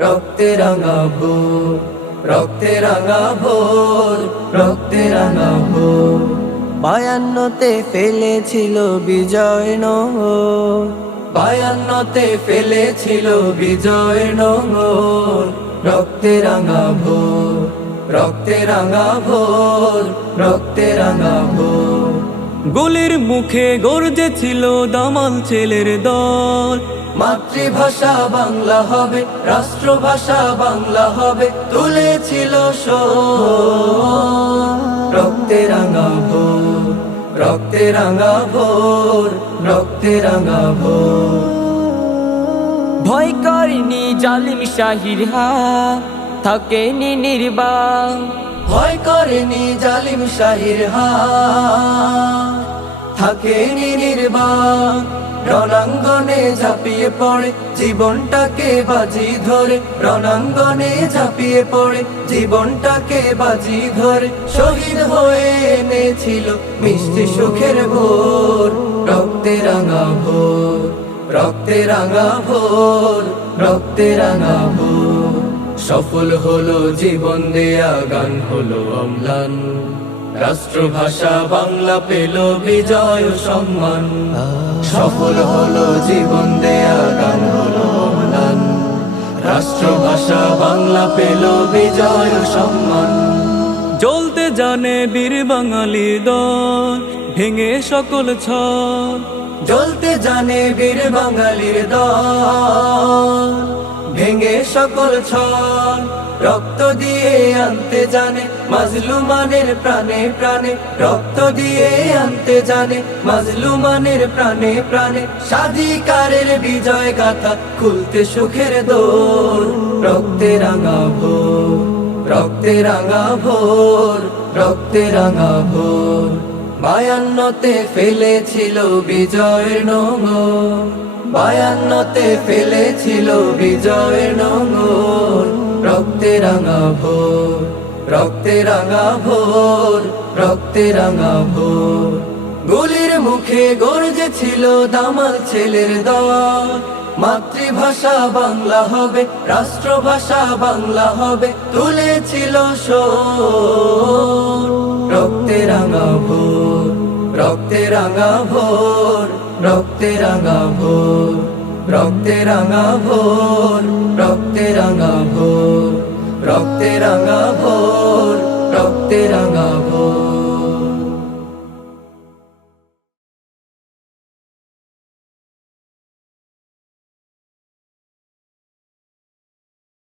রক্তে রাঙা ভোর, রক্তে রাঙা ভোর, রক্তে রাঙা ভোর। 52তে ফেলেছিল বিজয় নোঙর, 52তে ফেলেছিল বিজয় নোঙর। রক্তে রাঙা ভোর, রক্তে রাঙা ভোর, রক্তে রাঙা ভোর। গুলির মুখে গর্জেছিল দামাল ছেলের দল, মাতৃভাষা বাংলা হবে, রাষ্ট্রভাষা বাংলা হবে, তুলেছিল স্বর। রক্তে রাঙা ভোর, রক্তে রাঙা ভোর, রক্তে রাঙা ভোর। ভয় করেনি জালিম শাহির হাত, থাকেনি নির্বাক। ভয় করেনি জালিম শাহির হাত, থাকেনি নির্বাক। রণাঙ্গনে ঝাঁপিয়ে পড়ে জীবনটাকে বাজি ধরে, রণাঙ্গনে ঝাঁপিয়ে পড়ে জীবনটাকে বাজি ধরে। শহীদ হয়ে এনেছিল মিষ্টি সুখের ভোর। রক্তে রাঙা ভোর, রক্তে রাঙা ভোর, রক্তে রাঙা ভোর। সফল হলো জীবন দেয়া, গান হলো অম্লান, রাষ্ট্রভাষা বাংলা পেল বিজয় ও সম্মান। সফল হলো জীবন দেয়া, গান হলো অম্লান, রাষ্ট্রভাষা বাংলা পেল বিজয় ও সম্মান। জ্বলতে জানে বীর বাঙালির দল, ভেঙে সকল ছল। জ্বলতে জানে বীর বাঙালির দল, ভেঙে সকল ছল। রক্ত দিয়ে আনতে জানে মাজলুমানের প্রাণে প্রাণে, রক্ত দিয়ে আনতে জানে মাজলুমানের প্রাণে প্রাণে। স্বাধিকারের বিজয় গাথা খুলতে সুখের দোর। রক্তে রাঙা ভোর, রক্তে রাঙা ভোর, রক্তে রাঙা ভোর। 52তে ফেলেছিল বিজয়ের নোঙর, 52তে ফেলেছিল বিজয়ের নোঙর। রক্তে রাঙা ভোর, রক্তে রাঙা ভোর, রক্তে রাঙা ভোর। গুলির মুখে গর্জেছিল দামাল ছেলের দল, মাতৃভাষা বাংলা হবে, রাষ্ট্রভাষা বাংলা হবে, তুলেছিল স্বর। রক্তে রাঙা ভোর, রক্তে রাঙা ভোর, রক্তে রাঙা ভোর, রক্তে রাঙা ভোর, রক্তে রাঙা ভোর, রক্তে রাঙা ভোর, রক্তে রাঙা ভোর।